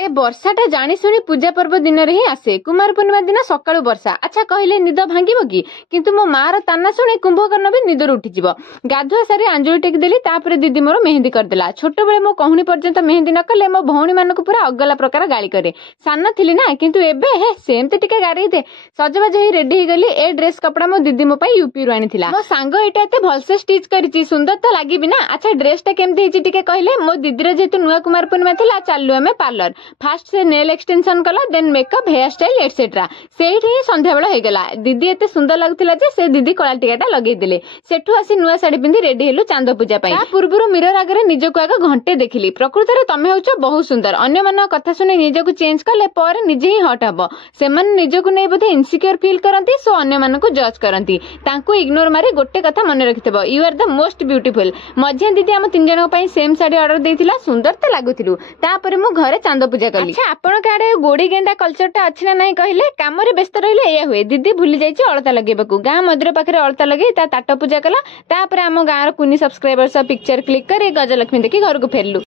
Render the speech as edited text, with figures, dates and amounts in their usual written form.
ए वर्षाटा जानी शुणी पूजा पर्व दिन ही आसे। कुमार पूर्णिमा दिन सकाळु वर्षा। अच्छा कहले निद भांगिबो कि? किंतु मो मार ताना शुणी कुंभकर्ण भी निदर उठिजिव। गाधुआ सारी अंजुली टेक देली, तापर दीदी मोर मेहंदी करदेला। छोट बेले मो कहूनी पर्यंत मेहंदी न कले मो भौणी मानक पूरा अगला प्रकार गाली करे। सान थिली ना, किंतु एबे हे सेमते टिके गारी दे। सजबाज ही रेडी ही गली। ए ड्रेस कपड़ा मो दीदी मो पई यूपी रु आनीथिला। मो सांग एटा एते भलसे स्टिच करिछि, सुंदर तो लागिबि ना। अच्छा ड्रेसटा केमते हिची टिके कहले? मो दीदीर जेतु नुआ कुमार पूर्णिमा थिला, चाललु हमें पार्लर। फास्ट से नेल एक्सटेंशन कला, then makeup, hair style etcetera. सेठी ही संध्या बेला हे गला। दीदी एते सुंदर लागथिला जे से दीदी कळा टिकाटा लगेई देले। सेठु आसी नुआ साड़ी पिंदी रेडी हेलु चांद पूजा पई। ता पूर्वरु मिरर आगरे निजको आग घंटे देखिली। प्रकृति रे तमे होचो बहुत सुंदर। अन्य मन कथा सुने निजको चेंज कले पर निजे ही हट हबो। सेमन निजको नै बोधे इनसिक्योर फील करंती, सो अन्य मन को जज करंती। तांको इग्नोर मारी गोटे कथा मन रखितबो, you are the most beautiful. मझिया दीदी हम तीन जन पई सेम साड़ी ऑर्डर देथिला, सुंदर त लागुथिलु। तापर मु घरे चांद पूजा कली। अच्छा आपण काडे गोड़ी गेंडा कल्चरटा अछि ना नाही कहले? काम रे व्यस्त रहिले एया हुए। दीदी भूली जाइछि अलता लगेबाकू। गां मंदिर पाखरे अलता लगे ता ताट पूजा कला। तापर हम गां रो कुनी सब्सक्राइबर सब पिक्चर क्लिक करे गजलक्ष्मी देखि घर को फेरलु।